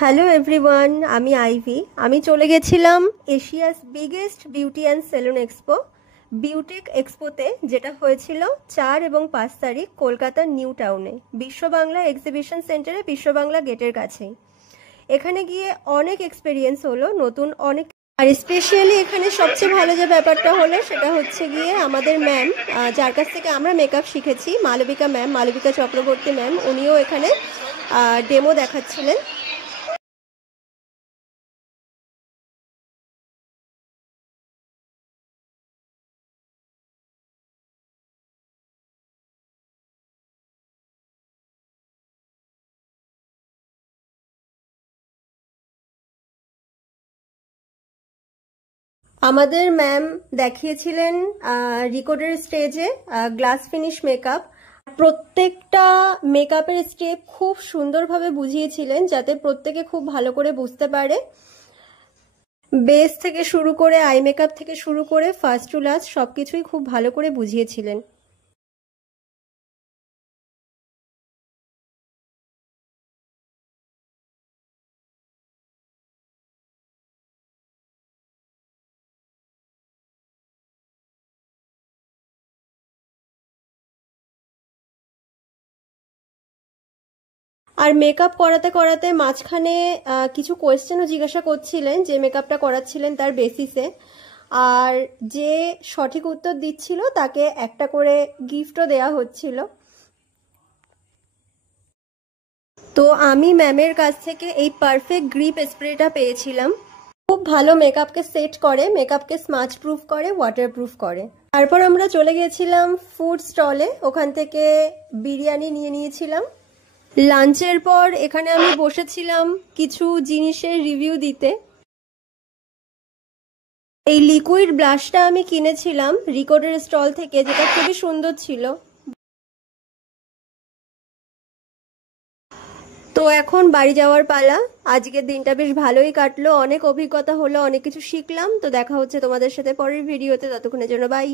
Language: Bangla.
হ্যালো এভরিওয়ান, আমি আইভি। আমি চলে গেছিলাম Asia's biggest beauty and salon expo Beautech এক্সপোতে, যেটা হয়েছিল 4 এবং 5 তারিখ কলকাতার নিউ টাউনে বিশ্ব বাংলা এক্সিবিশন সেন্টারে, বিশ্ব বাংলা গেটের কাছেই। এখানে গিয়ে অনেক এক্সপিরিয়েন্স হলো, নতুন অনেক। আর স্পেশালি এখানে সবচেয়ে ভালো যে ব্যাপারটা হলো সেটা হচ্ছে গিয়ে আমাদের ম্যাম, যার কাছ থেকে আমরা মেকআপ শিখেছি, মালবিকা ম্যাম, মালবিকা চক্রবর্তী ম্যাম, উনিও এখানে ডেমো দেখাচ্ছিলেন। আমাদের ম্যাম দেখিয়েছিলেন রিকর্ডের স্টেজে গ্লাস ফিনিশ মেকআপ। প্রত্যেকটা মেকআপের স্টেপ খুব সুন্দরভাবে বুঝিয়েছিলেন, যাতে প্রত্যেকে খুব ভালো করে বুঝতে পারে। বেস থেকে শুরু করে, আই মেকআপ থেকে শুরু করে, ফার্স্ট টু লাস্ট সবকিছুই খুব ভালো করে বুঝিয়েছিলেন। আর মেকআপ করাতে করাতে মাঝখানে কিছু কোয়েশ্চেনও জিজ্ঞাসা করছিলেন, যে মেকআপটা করাচ্ছিলেন তার বেসিসে। আর যে সঠিক উত্তর দিচ্ছিল তাকে একটা করে গিফটও দেওয়া হচ্ছিল। তো আমি ম্যামের কাছ থেকে এই পারফেক্ট গ্রিপ স্প্রেটা পেয়েছিলাম। খুব ভালো মেকআপকে সেট করে, মেকআপকে স্মাচ প্রুফ করে, ওয়াটার প্রুফ করে। তারপর আমরা চলে গেছিলাম ফুড স্টলে, ওখান থেকে বিরিয়ানি নিয়ে নিয়েছিলাম। লাঞ্চের পর এখানে আমি বসেছিলাম কিছু জিনিসের রিভিউ দিতে। এই লিকুইড ব্লাশটা আমি কিনেছিলাম রিকর্ডের স্টল থেকে, যেটা খুবই সুন্দর ছিল। তো এখন বাড়ি যাওয়ার পালা। আজকের দিনটা বেশ ভালোই কাটলো, অনেক অভিজ্ঞতা হলো, অনেক কিছু শিখলাম। তো দেখা হচ্ছে তোমাদের সাথে পরের ভিডিওতে, ততক্ষণের জন্য বাই।